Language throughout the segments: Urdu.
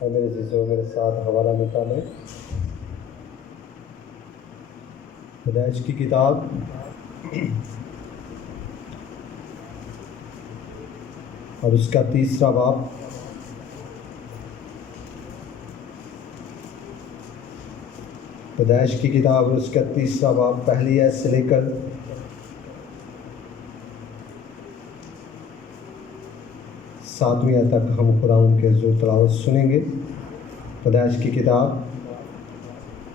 اور میرے عزیزوں میرے ساتھ حوالہ نکالیں پیدائش کی کتاب اور اس کا 3 باب۔ پیدائش کی کتاب اور اس کا 3 باب پہلی آیت سے لے کر 7ویں آیت تک ہم خداوند کے حضور تلاوت سنیں گے۔ پیدائش کی کتاب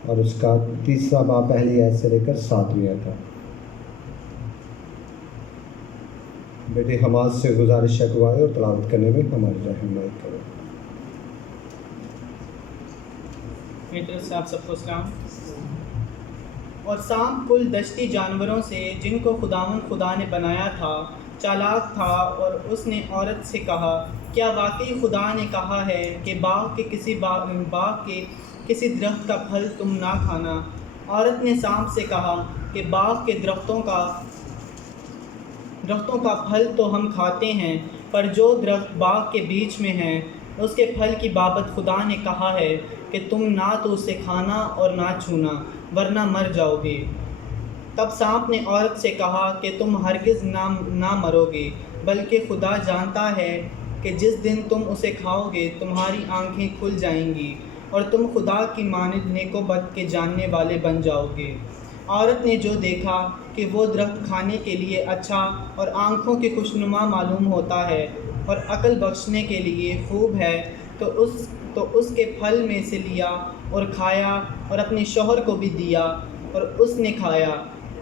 اور اس کا 3 باب پہلی آیت سے لے کر 7ویں آیت تک۔ بیٹے حماس سے گزارش ہے کہ اور تلاوت کرنے میں ہماری رحمت کرو۔ میری طرف سے آپ سب کو سلام۔ اور سام کل دشتی جانوروں سے جن کو خدا نے بنایا تھا چالاک تھا، اور اس نے عورت سے کہا، کیا واقعی خدا نے کہا ہے کہ باغ کے کسی درخت کا پھل تم نہ کھانا؟ عورت نے سام سے کہا کہ باغ کے درختوں کا پھل تو ہم کھاتے ہیں، پر جو درخت باغ کے بیچ میں ہے اس کے پھل کی بابت خدا نے کہا ہے کہ تم نہ تو اسے کھانا اور نہ چھونا، ورنہ مر جاؤ گے۔ تب سانپ نے عورت سے کہا کہ تم ہرگز نہ مرو گے، بلکہ خدا جانتا ہے کہ جس دن تم اسے کھاؤ گے تمہاری آنکھیں کھل جائیں گی اور تم خدا کی مانند نیک و بد کے جاننے والے بن جاؤ گے۔ عورت نے جو دیکھا کہ وہ درخت کھانے کے لیے اچھا اور آنکھوں کے خوشنما معلوم ہوتا ہے اور عقل بخشنے کے لیے خوب ہے، تو اس کے پھل میں سے لیا اور کھایا اور اپنے شوہر کو بھی دیا، اور اس نے کھایا۔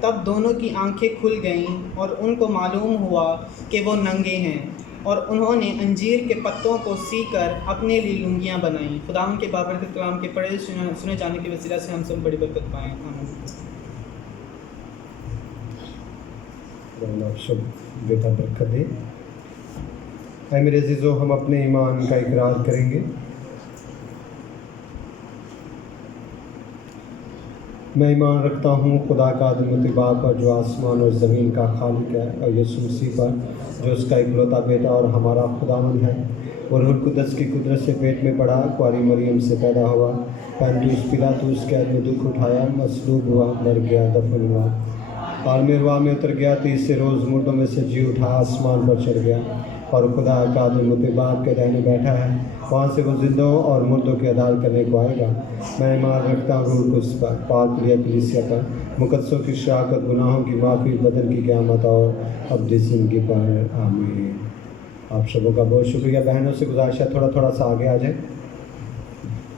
تب دونوں کی آنکھیں کھل گئیں اور ان کو معلوم ہوا کہ وہ ننگے ہیں، اور انہوں نے انجیر کے پتوں کو سی کر اپنے لیے لنگیاں بنائیں۔ خداوند کے بابرکت کلام کے پڑھے سنے جانے کے وسیلہ سے ہم سب بڑی برکت پائیں۔ آمین۔ آپ سب بیٹا برکت دے۔ اے میرے عزیزو ہم اپنے ایمان کا اقرار کریں گے۔ میں ایمان رکھتا ہوں خدا کا عظمت باپ پر جو آسمان اور زمین کا خالق ہے، اور یسوع مسیح پر جو اس کا اکلوتا بیٹا اور ہمارا خداوند ہے، اور روح القدس کی قدرت سے پیٹ میں پڑا، کواری مریم سے پیدا ہوا، پنطیوس پیلاطس قید میں دکھ اٹھایا، مصلوب ہوا، مر گیا، دفن ہوا، عالم ارواح میں اتر گیا، تیسرے روز مردوں میں سے جی اٹھا، آسمان پر چڑھ گیا، اور خدا کا عظمت باپ کے دائنے بیٹھا ہے، وہاں سے وہ زندوں اور مردوں کی عدالت کرنے کو آئے گا۔ میں ایمان رکھتا ہوں روح القدس پر، پاک کلیسیا پر، مقدسوں کی شراکت، گناہوں کی معافی، بدن کی قیامت اور ابدی زندگی پر۔ آمین۔ آپ سبوں کا بہت شکریہ۔ بہنوں سے گزارش ہے تھوڑا سا آگے آ جائیں۔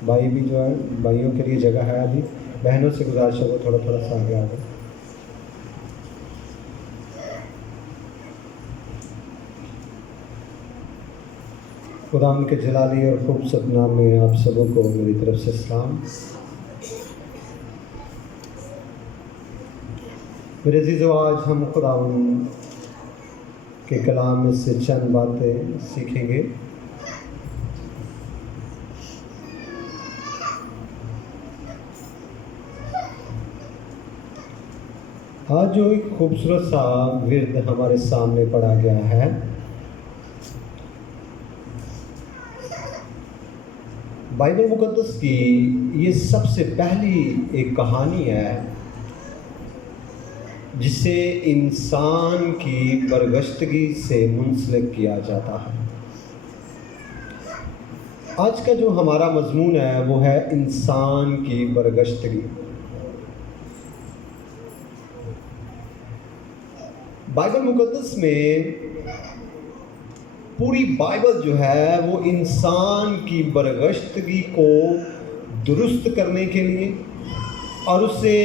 بھائی بھی جو ہے، بھائیوں کے لیے جگہ ہے ابھی، بہنوں سے گزارش ہے وہ تھوڑا سا آگے آ جائیں۔ خداوند کے جلالی اور خوبصورت نام میں آپ سبوں کو میری طرف سے سلام۔ میرے عزیزو آج ہم خداوند کے کلام میں سے چند باتیں سیکھیں گے۔ آج جو ایک خوبصورت سا ورد ہمارے سامنے پڑھا گیا ہے، بائبل مقدس کی یہ سب سے پہلی ایک کہانی ہے جسے انسان کی برگشتگی سے منسلک کیا جاتا ہے۔ آج کا جو ہمارا مضمون ہے وہ ہے انسان کی برگشتگی۔ بائبل مقدس میں پوری بائبل جو ہے وہ انسان کی برگشتگی کو درست کرنے کے لیے اور اسے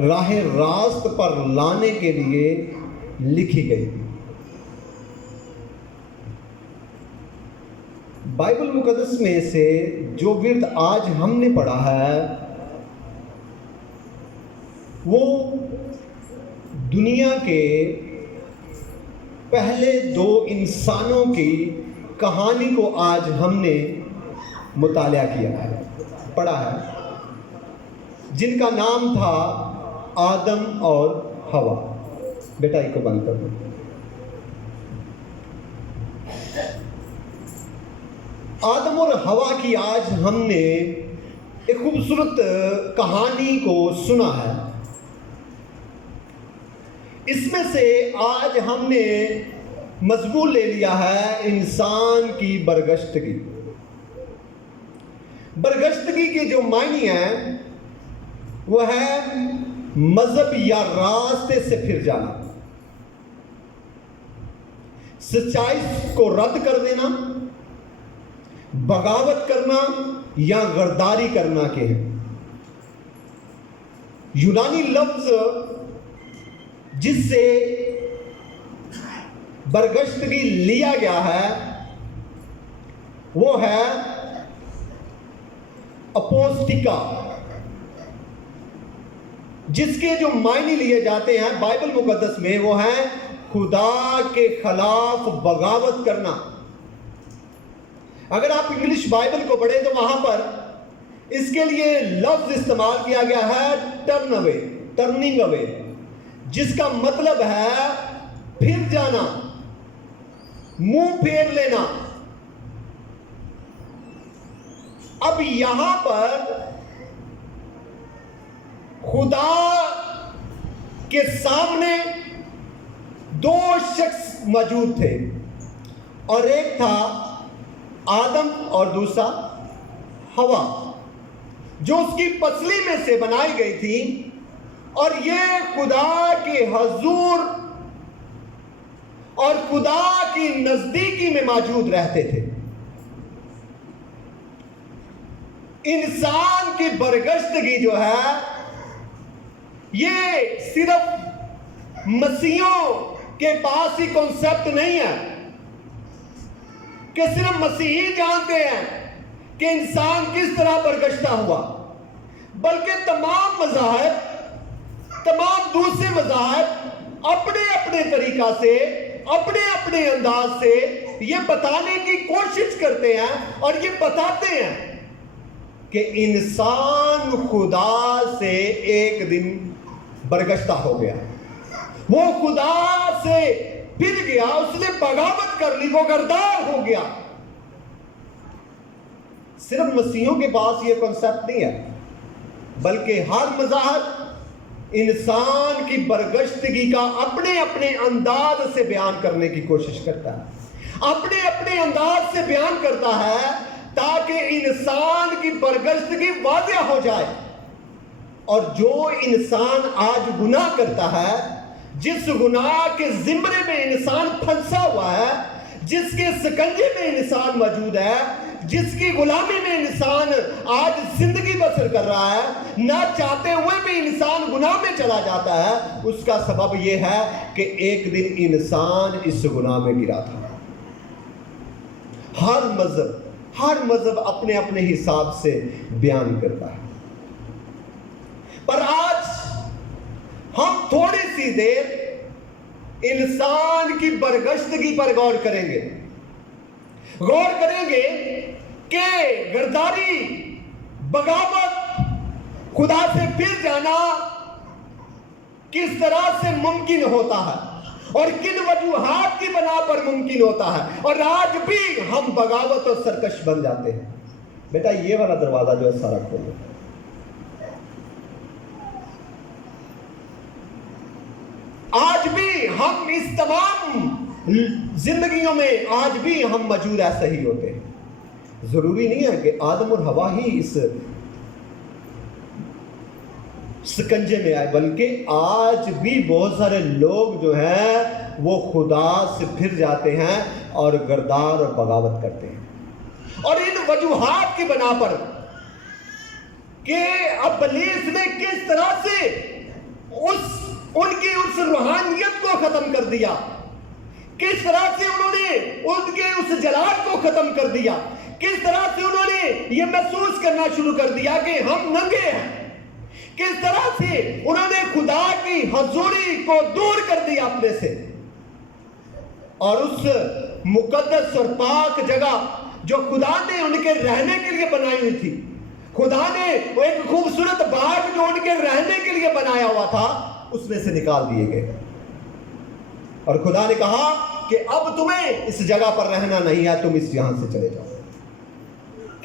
راہ راست پر لانے کے لیے لکھی گئی تھی۔ بائبل مقدس میں سے جو ورد آج ہم نے پڑھا ہے وہ دنیا کے پہلے 2 انسانوں کی کہانی کو آج ہم نے مطالعہ کیا ہے، پڑھا ہے، جن کا نام تھا آدم اور ہوا۔ بیٹا کو بند کر دو۔ آدم اور ہوا کی آج ہم نے ایک خوبصورت کہانی کو سنا ہے. اس میں سے آج ہم نے مضمون لے لیا ہے انسان کی برگشتگی. برگشتگی کے جو معنی ہیں وہ ہے مذہب یا راستے سے پھر جانا، سچائی کو رد کر دینا، بغاوت کرنا یا غداری کرنا کے ہیں. یونانی لفظ جس سے برگشتگی لیا گیا ہے وہ ہے اپوسٹیکا، جس کے جو معنی لیے جاتے ہیں بائبل مقدس میں وہ ہیں خدا کے خلاف بغاوت کرنا. اگر آپ انگلش بائبل کو پڑھیں تو وہاں پر اس کے لیے لفظ استعمال کیا گیا ہے ٹرننگ اوے، جس کا مطلب ہے پھر جانا، منہ پھیر لینا. اب یہاں پر خدا کے سامنے دو شخص موجود تھے، اور ایک تھا آدم اور دوسرا ہوا، جو اس کی پسلی میں سے بنائی گئی تھی، اور یہ خدا کے حضور اور خدا کی نزدیکی میں موجود رہتے تھے. انسان کی برگشتگی جو ہے یہ صرف مسیحوں کے پاس ہی کنسپٹ نہیں ہے کہ صرف مسیحی جانتے ہیں کہ انسان کس طرح برگشتہ ہوا، بلکہ تمام مذاہب، تمام دوسرے مذاہب اپنے اپنے طریقہ سے، اپنے اپنے انداز سے یہ بتانے کی کوشش کرتے ہیں اور یہ بتاتے ہیں کہ انسان خدا سے ایک دن برگشتہ ہو گیا، وہ خدا سے پھر گیا، اس نے بغاوت کر لی، وہ غدار ہو گیا. صرف مسیحیوں کے پاس یہ کنسپٹ نہیں ہے، بلکہ ہر مذہب انسان کی برگشتگی کا اپنے اپنے انداز سے بیان کرنے کی کوشش کرتا ہے، اپنے اپنے انداز سے بیان کرتا ہے تاکہ انسان کی برگشتگی واضح ہو جائے. اور جو انسان آج گناہ کرتا ہے، جس گناہ کے زمرے میں انسان پھنسا ہوا ہے، جس کے سکنجے میں انسان موجود ہے، جس کی غلامی میں انسان آج زندگی بسر کر رہا ہے، نہ چاہتے ہوئے بھی انسان گناہ میں چلا جاتا ہے، اس کا سبب یہ ہے کہ ایک دن انسان اس گناہ میں گرا تھا. ہر مذہب اپنے اپنے حساب سے بیان کرتا ہے. پر آج ہم تھوڑی سی دیر انسان کی برگشتگی پر غور کریں گے کہ غداری، بغاوت، خدا سے پھر جانا کس طرح سے ممکن ہوتا ہے اور کن وجوہات کی بنا پر ممکن ہوتا ہے. اور آج بھی ہم بغاوت اور سرکش بن جاتے ہیں. بیٹا یہ والا دروازہ جو ہے سارا کھولو. آج بھی ہم اس تمام زندگیوں میں آج بھی ہم موجود ایسے ہی ہوتے ہیں. ضروری نہیں ہے کہ آدم اور ہوا ہی اس سکنجے میں آئے، بلکہ آج بھی بہت سارے لوگ جو ہیں وہ خدا سے پھر جاتے ہیں اور غدار اور بغاوت کرتے ہیں. اور ان وجوہات کی بنا پر کہ ابلیس نے کس طرح سے ان کی اس روحانیت کو ختم کر دیا، کس طرح سے انہوں نے ان کے اس جلال کو ختم کر دیا، کس طرح سے انہوں نے یہ محسوس کرنا شروع کر دیا کہ ہم ننگے ہیں، کس طرح سے انہوں نے خدا کی حضوری کو دور کر دیا اپنے سے، اور اس مقدس اور پاک جگہ جو خدا نے ان کے رہنے کے لیے بنائی ہوئی تھی، خدا نے وہ ایک خوبصورت باغ جو ان کے رہنے کے لیے بنایا ہوا تھا، اس میں سے نکال دیے گئے. اور خدا نے کہا کہ اب تمہیں اس جگہ پر رہنا نہیں ہے، تم اس یہاں سے چلے جاؤ.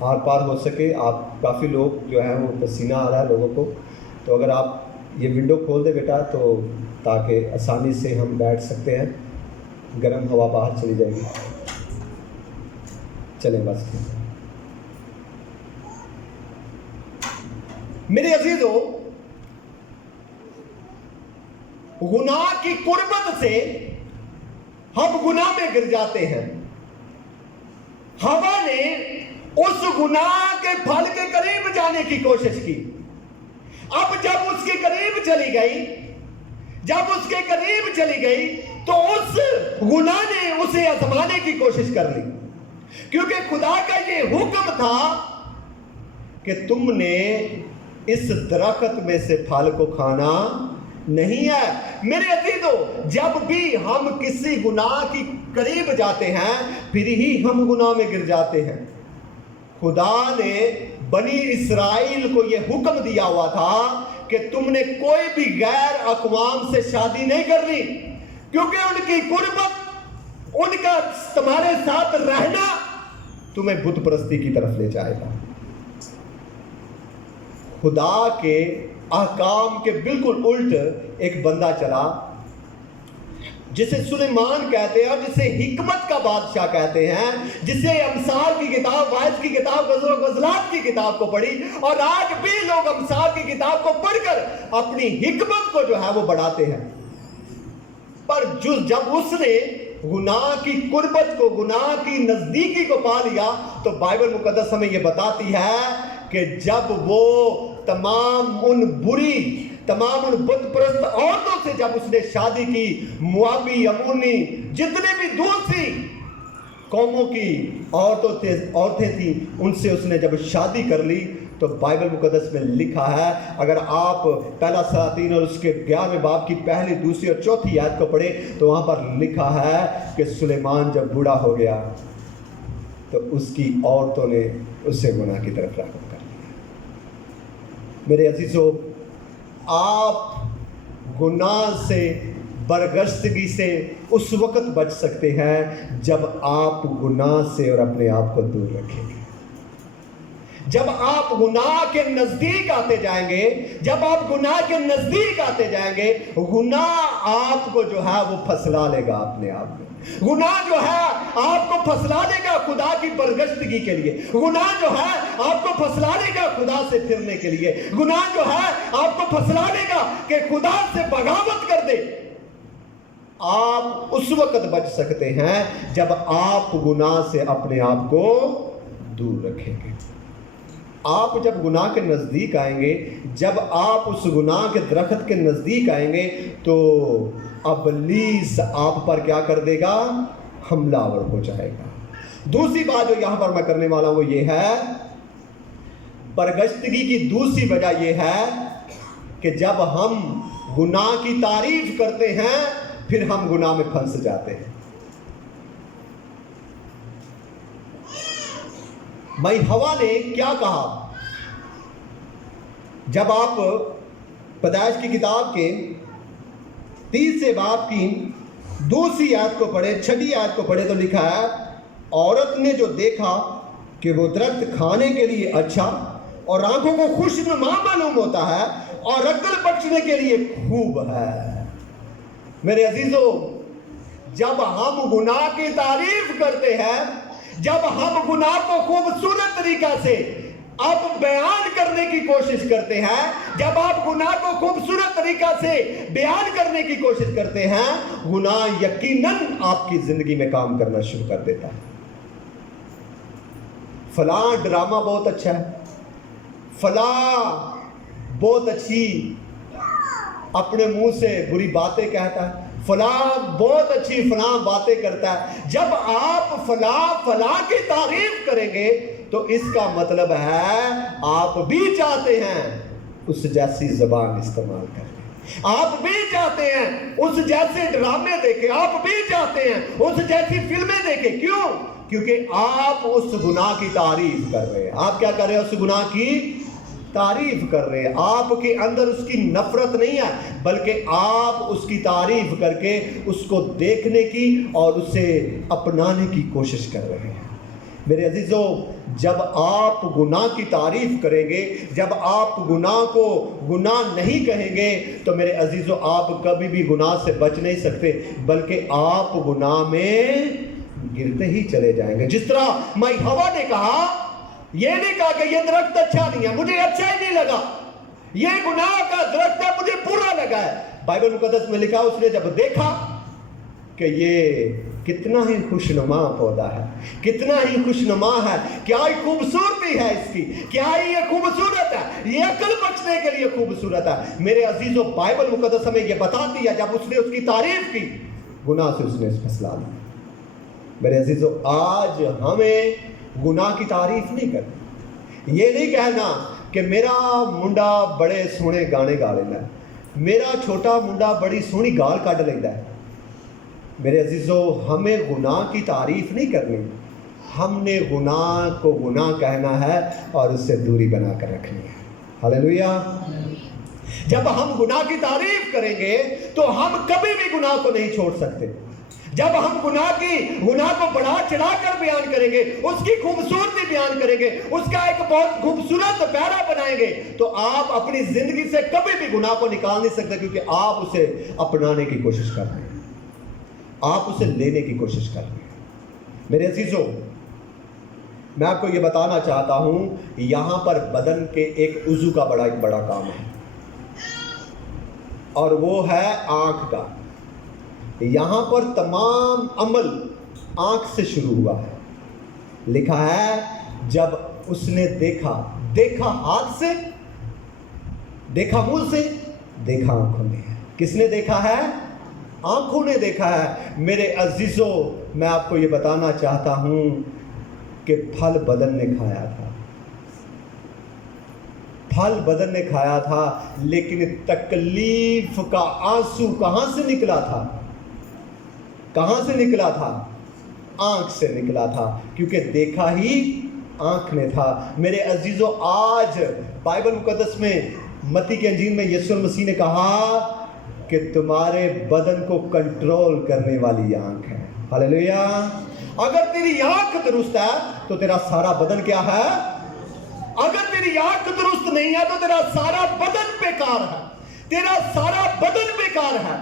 آر پار ہو سکے. آپ کافی لوگ جو ہیں وہ پسینہ آ رہا ہے لوگوں کو, تو اگر آپ یہ ونڈو کھول دیں بیٹا تو تاکہ آسانی سے ہم بیٹھ سکتے ہیں. گرم ہوا باہر چلی جائے گی. چلیں بس. میرے عزیزو, گناہ کی قربت سے ہم گناہ میں گر جاتے ہیں. ہوا نے اس گناہ کے پھل کے قریب جانے کی کوشش کی. اب جب اس کے قریب چلی گئی تو اس گناہ نے اسے آزمانے کی کوشش کر لی, کیونکہ خدا کا یہ حکم تھا کہ تم نے اس درخت میں سے پھل کو کھانا نہیں ہے. میرے عزیزو, جب بھی ہم کسی گناہ کی قریب جاتے ہیں پھر ہی ہم گناہ میں گر جاتے ہیں. خدا نے بنی اسرائیل کو یہ حکم دیا ہوا تھا کہ تم نے کوئی بھی غیر اقوام سے شادی نہیں کرنی, کیونکہ ان کی قربت, ان کا تمہارے ساتھ رہنا تمہیں بت پرستی کی طرف لے جائے گا. خدا کے احکام کے بالکل الٹ ایک بندہ چلا جسے سلیمان کہتے ہیں اور جسے حکمت کا بادشاہ کہتے ہیں, جسے امثال کی کتاب, واعظ کی کتاب, غزل و غزلات کی کتاب کو پڑھی, اور آج بھی لوگ امثال کی کتاب کو پڑھ کر اپنی حکمت کو جو ہے وہ بڑھاتے ہیں. پر جب اس نے گناہ کی قربت کو, گناہ کی نزدیکی کو پا لیا, تو بائبل مقدس ہمیں یہ بتاتی ہے کہ جب وہ تمام ان بت پرست عورتوں سے جب اس نے شادی کی, موابی, امونی, جتنے بھی دوسری قوموں کی عورتیں تھیں, ان سے اس نے جب شادی کر لی, تو بائبل مقدس میں لکھا ہے, اگر آپ پہلا سلاطین اور اس کے 11ویں باب کی پہلی, دوسری اور چوتھی آیت کو پڑھیں تو وہاں پر لکھا ہے کہ سلیمان جب بوڑھا ہو گیا تو اس کی عورتوں نے اسے گناہ کی طرف راغب کر دیا. میرے عزیزو, آپ گناہ سے, برگشتگی سے اس وقت بچ سکتے ہیں جب آپ گناہ سے اور اپنے آپ کو دور رکھیں گے. جب آپ گناہ کے نزدیک آتے جائیں گے, جب آپ گناہ کے نزدیک آتے جائیں گے, گناہ آپ کو جو ہے وہ پھسلا لے گا اپنے آپ میں. گناہ جو ہے آپ کو پھسلا لے گا خدا کی برگشتگی کے لیے. گناہ جو ہے آپ کو پھسلا لے گا خدا سے پھرنے کے لیے. گناہ جو ہے آپ کو پھسلا لے گا کہ خدا سے بغاوت کر دے. آپ اس وقت بچ سکتے ہیں جب آپ گناہ سے اپنے آپ کو دور رکھیں گے. آپ جب گناہ کے نزدیک آئیں گے, جب آپ اس گناہ کے درخت کے نزدیک آئیں گے, تو ابلیس آپ پر کیا کر دے گا؟ حملہ آور ہو جائے گا. دوسری بات جو یہاں پر میں کرنے والا ہوں وہ یہ ہے, برگشتگی کی دوسری وجہ یہ ہے کہ جب ہم گناہ کی تعریف کرتے ہیں پھر ہم گناہ میں پھنس جاتے ہیں. بھائی ہوا نے کیا کہا؟ جب آپ پیدائش کی کتاب کے 30 باب کی دوسری آیت کو پڑھے, 6 آیت کو پڑھے, تو لکھا ہے, عورت نے جو دیکھا کہ وہ درخت کھانے کے لیے اچھا اور آنکھوں کو خوشنما معلوم ہوتا ہے اور عقل بخشنے کے لیے خوب ہے. میرے عزیزو, جب ہم گناہ کی تعریف کرتے ہیں, جب ہم گناہ کو خوبصورت طریقہ سے اب بیان کرنے کی کوشش کرتے ہیں, جب آپ گناہ کو خوبصورت طریقہ سے بیان کرنے کی کوشش کرتے ہیں, گناہ یقیناً آپ کی زندگی میں کام کرنا شروع کر دیتا ہے. فلاں ڈرامہ بہت اچھا ہے, فلاں بہت اچھی اپنے منہ سے بری باتیں کہتا ہے, فلاں بہت اچھی فلاں باتیں کرتا ہے. جب آپ فلاں کی تعریف کریں گے تو اس کا مطلب ہے آپ بھی چاہتے ہیں اس جیسی زبان استعمال کریں, آپ بھی چاہتے ہیں اس جیسے ڈرامے دیکھیں, آپ بھی چاہتے ہیں اس جیسی فلمیں دیکھیں. کیوں؟ کیونکہ آپ اس گناہ کی تعریف کر رہے ہیں. آپ کیا کر رہے ہیں؟ اس گناہ کی تعریف کر رہے ہیں. آپ کے اندر اس کی نفرت نہیں ہے, بلکہ آپ اس کی تعریف کر کے اس کو دیکھنے کی اور اسے اپنانے کی کوشش کر رہے ہیں. میرے عزیزوں، جب آپ گناہ کی تعریف کریں گے، جب آپ گناہ کو گناہ نہیں کہیں گے، تو میرے عزیزوں آپ کبھی بھی گناہ سے بچ نہیں سکتے، بلکہ آپ گناہ میں گرتے ہی چلے جائیں گے۔ جس طرح مائی ہوا نے کہا، یہ نہیں کہا کہ یہ درخت اچھا نہیں ہے، مجھے اچھا ہی نہیں لگا، یہ گناہ کا درخت ہے، مجھے برا لگا ہے۔ بائبل مقدس میں لکھا، اس نے جب دیکھا کہ یہ کتنا ہی خوشنما پودا ہے، کتنا ہی خوشنما ہے، کیا ہی خوبصورتی ہے اس کی، کیا ہی یہ خوبصورت ہے، یہ عقل بخشنے کے لیے خوبصورت ہے۔ میرے عزیزوں، بائبل مقدس ہمیں یہ بتاتی ہے، جب اس نے اس کی تعریف کی، گناہ سے اس نے پھسلا لیا۔ میرے عزیزوں، آج ہمیں گناہ کی تعریف نہیں کرنی، یہ نہیں کہنا کہ میرا منڈا بڑے سونے گانے گا لینا ہے، میرا چھوٹا منڈا بڑی سونی گال کڈ لیتا ہے۔ میرے عزیزوں، ہمیں گناہ کی تعریف نہیں کرنی، ہم نے گناہ کو گناہ کہنا ہے اور اس سے دوری بنا کر رکھنی ہے۔ ہاللیلویا۔ جب ہم گناہ کی تعریف کریں گے تو ہم کبھی بھی گناہ کو نہیں چھوڑ سکتے۔ جب ہم گناہ کو بڑھا چڑھا کر بیان کریں گے، اس کی خوبصورتی بیان کریں گے، اس کا ایک بہت خوبصورت پیرا بنائیں گے، تو آپ اپنی زندگی سے کبھی بھی گناہ کو نکال نہیں سکتے، کیونکہ آپ اسے اپنانے کی کوشش کر رہے ہیں، آپ اسے لینے کی کوشش کر رہے ہیں۔ میرے عزیزوں، میں آپ کو یہ بتانا چاہتا ہوں، یہاں پر بدن کے ایک عضو کا ایک بڑا کام ہے، اور وہ ہے آنکھ کا۔ یہاں پر تمام عمل آنکھ سے شروع ہوا ہے۔ لکھا ہے، جب اس نے دیکھا ہاتھ سے، دیکھا منہ سے، دیکھا آنکھوں نے۔ کس نے دیکھا ہے؟ آنکھوں نے دیکھا ہے۔ میرے عزیزوں، میں آپ کو یہ بتانا چاہتا ہوں کہ پھل بدن نے کھایا تھا، پھل بدن نے کھایا تھا، لیکن تکلیف کا آنسو کہاں سے نکلا تھا؟ کہاں سے نکلا تھا؟ آنکھ سے نکلا تھا، کیونکہ دیکھا ہی آنکھ نے تھا۔ میرے عزیزوں، آج بائبل مقدس میں متی کے انجیل میں یسوع المسیح نے کہا کہ تمہارے بدن کو کنٹرول کرنے والی آنکھ ہے۔ ہاللیلویا۔ اگر تیری آنکھ درست ہے تو تیرا سارا بدن کیا ہے؟ اگر تیری آنکھ درست نہیں ہے تو تیرا سارا بدن بیکار ہے، تیرا سارا بدن بیکار ہے،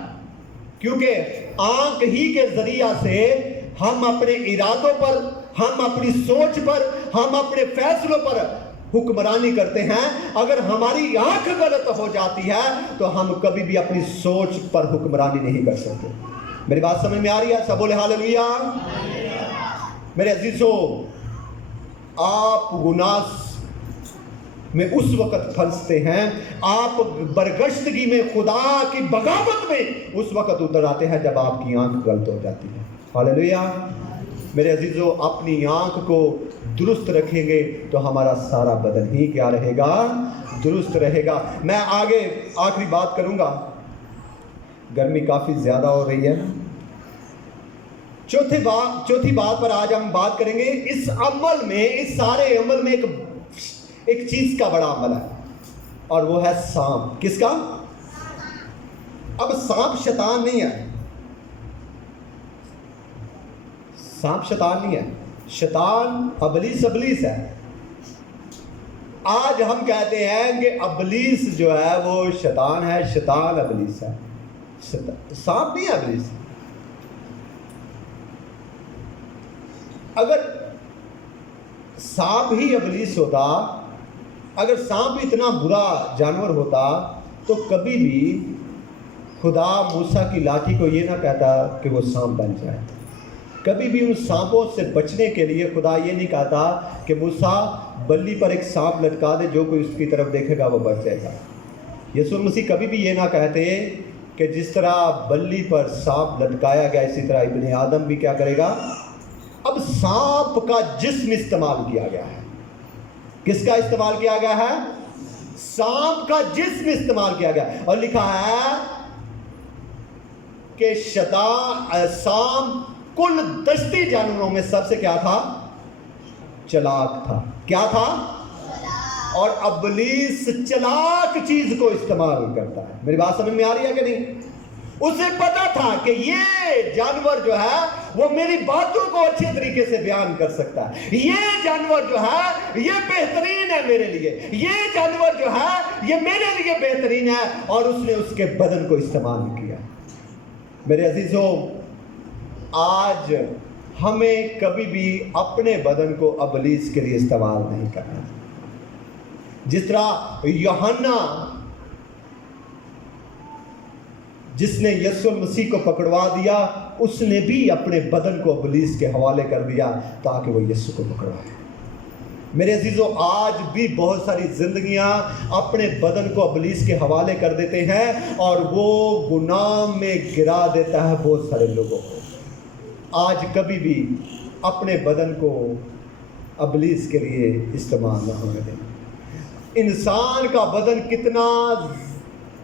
کیونکہ آنکھ ہی کے ذریعہ سے ہم اپنے ارادوں پر، ہم اپنی سوچ پر، ہم اپنے فیصلوں پر حکمرانی کرتے ہیں۔ اگر ہماری آنکھ غلط ہو جاتی ہے تو ہم کبھی بھی اپنی سوچ پر حکمرانی نہیں کر سکتے۔ میری بات سمجھ میں آ رہی ہے؟ سب بولے ہاللیلویا۔ میرے عزیزوں، آپ گناہ میں اس وقت پھنستے ہیں، آپ برگشتگی میں، خدا کی بغاوت میں اس وقت اتر آتے ہیں جب آپ کی آنکھ غلط ہو جاتی ہے۔ ہاللیلویا۔ میرے عزیزوں، اپنی آنکھ کو درست رکھیں گے تو ہمارا سارا بدن ہی کیا رہے گا؟ درست رہے گا۔ میں آگے آخری بات کروں گا، گرمی کافی زیادہ ہو رہی ہے۔ چوتھی بات پر آج ہم بات کریں گے۔ اس عمل میں، اس سارے عمل میں ایک چیز کا بڑا عمل ہے، اور وہ ہے سانپ۔ کس کا؟ اب سانپ شیطان نہیں ہے، سانپ شیطان نہیں ہے، شیطان ابلیس ہے۔ آج ہم کہتے ہیں کہ ابلیس جو ہے وہ شیطان ہے، شیطان ابلیس ہے، سانپ نہیں ہے ابلیس۔ اگر سانپ ہی ابلیس ہوتا، اگر سانپ اتنا برا جانور ہوتا تو کبھی بھی خدا موسیٰ کی لاٹھی کو یہ نہ کہتا کہ وہ سانپ بن جائے۔ کبھی بھی ان سانپوں سے بچنے کے لیے خدا یہ نہیں کہتا کہ موسیٰ بلی پر ایک سانپ لٹکا دے، جو کوئی اس کی طرف دیکھے گا وہ بچ جائے گا۔ یسوع مسیح کبھی بھی یہ نہ کہتے کہ جس طرح بلی پر سانپ لٹکایا گیا اسی طرح ابن آدم بھی کیا کرے گا۔ اب سانپ کا جسم استعمال کیا گیا ہے۔ کس کا استعمال کیا گیا ہے؟ سانپ کا جسم استعمال کیا گیا، اور لکھا ہے کہ سانپ کل دشتی جانوروں میں سب سے کیا تھا؟ چلاک تھا۔ کیا تھا؟ اور ابلیس چلاک چیز کو استعمال کرتا ہے۔ میری بات سمجھ میں آ رہی ہے کہ نہیں؟ اسے پتا تھا کہ یہ جانور جو ہے وہ میری باتوں کو اچھے طریقے سے بیان کر سکتا ہے، یہ جانور جو ہے یہ بہترین ہے میرے لیے، یہ جانور جو ہے یہ میرے لیے بہترین ہے، اور اس نے اس کے بدن کو استعمال کیا۔ میرے عزیزوں، آج ہمیں کبھی بھی اپنے بدن کو ابلیس کے لیے استعمال نہیں کرنا۔ جس طرح یوحنا جس نے یسوع مسیح کو پکڑوا دیا، اس نے بھی اپنے بدن کو ابلیس کے حوالے کر دیا تاکہ وہ یسوع کو پکڑوائے۔ میرے عزیزوں، آج بھی بہت ساری زندگیاں اپنے بدن کو ابلیس کے حوالے کر دیتے ہیں اور وہ گناہ میں گرا دیتا ہے بہت سارے لوگوں کو۔ آج کبھی بھی اپنے بدن کو ابلیس کے لیے استعمال نہ ہونے دیں۔ انسان کا بدن کتنا،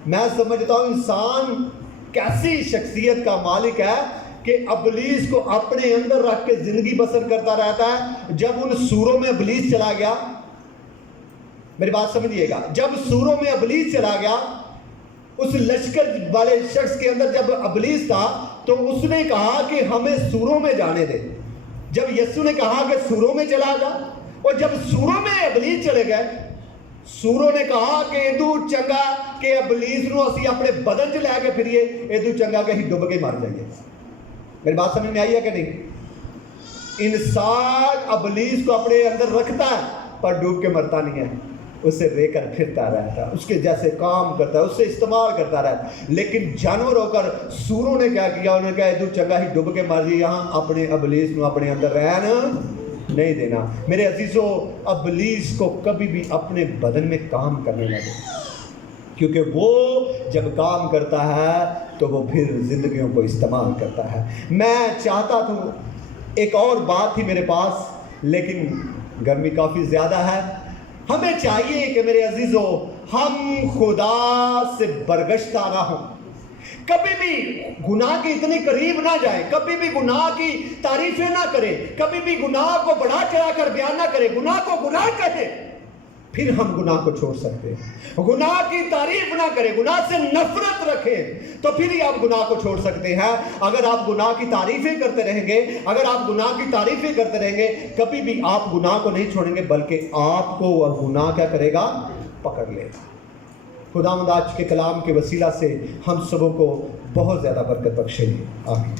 میں سمجھتا ہوں انسان کیسی شخصیت کا مالک ہے کہ ابلیس کو اپنے اندر رکھ کے زندگی بسر کرتا رہتا ہے۔ جب ان سوروں میں ابلیس چلا گیا، میری بات سمجھیے گا، جب سوروں میں ابلیس چلا گیا، اس لشکر والے شخص کے اندر جب ابلیس تھا تو اس نے کہا کہ ہمیں سوروں میں جانے دے۔ جب یسوع نے کہا کہ سوروں میں چلا گا، اور جب سوروں میں ابلیس چلے گئے، سوروں نے کہا کہ ادو چنگا کہ ابلیس نو اسی اپنے بدن چ لے کے پھریے، ادو چنگا کہ ہی ڈب کے مر جائیے۔ میری بات سمجھ میں آئی ہے کہ نہیں؟ انسان ابلیس کو اپنے اندر رکھتا ہے پر ڈوب کے مرتا نہیں ہے، اسے لے کر پھرتا رہتا ہے، اس کے جیسے کام کرتا ہے، اس سے استعمال کرتا رہتا ہے۔ لیکن جانور ہو کر سوروں نے کیا کیا؟ انہوں نے کہا ادو چنگا ہی ڈب کے مر جائیے، یہاں اپنے ابلیس نو اپنے اندر رہنا نہیں دینا۔ میرے عزیزوں، ابلیس کو کبھی بھی اپنے بدن میں کام کرنے نہ دیں، کیونکہ وہ جب کام کرتا ہے تو وہ پھر زندگیوں کو استعمال کرتا ہے۔ میں چاہتا تھا، ایک اور بات تھی میرے پاس، لیکن گرمی کافی زیادہ ہے۔ ہمیں چاہیے کہ میرے عزیزوں ہم خدا سے برگشتہ نہ ہوں، کبھی بھی گناہ کے اتنے قریب نہ جائیں، کبھی بھی گناہ کی تعریفیں نہ کریں، کبھی بھی گناہ کو بڑھا چڑھا کر بیان نہ کریں، گناہ کو گناہ کہیں، پھر ہم گناہ کو چھوڑ سکتے ہیں۔ گناہ کی تعریف نہ کریں، گناہ سے نفرت رکھیں، تو پھر ہی آپ گناہ کو چھوڑ سکتے ہیں۔ اگر آپ گناہ کی تعریفیں کرتے رہیں گے، اگر آپ گناہ کی تعریفیں کرتے رہیں گے، کبھی بھی آپ گناہ کو نہیں چھوڑیں گے، بلکہ آپ کو وہ گناہ کیا کرے گا؟ پکڑ لے گا۔ خداوند آج کے کلام کے وسیلہ سے ہم سبوں کو بہت زیادہ برکت بخشے۔ آمین۔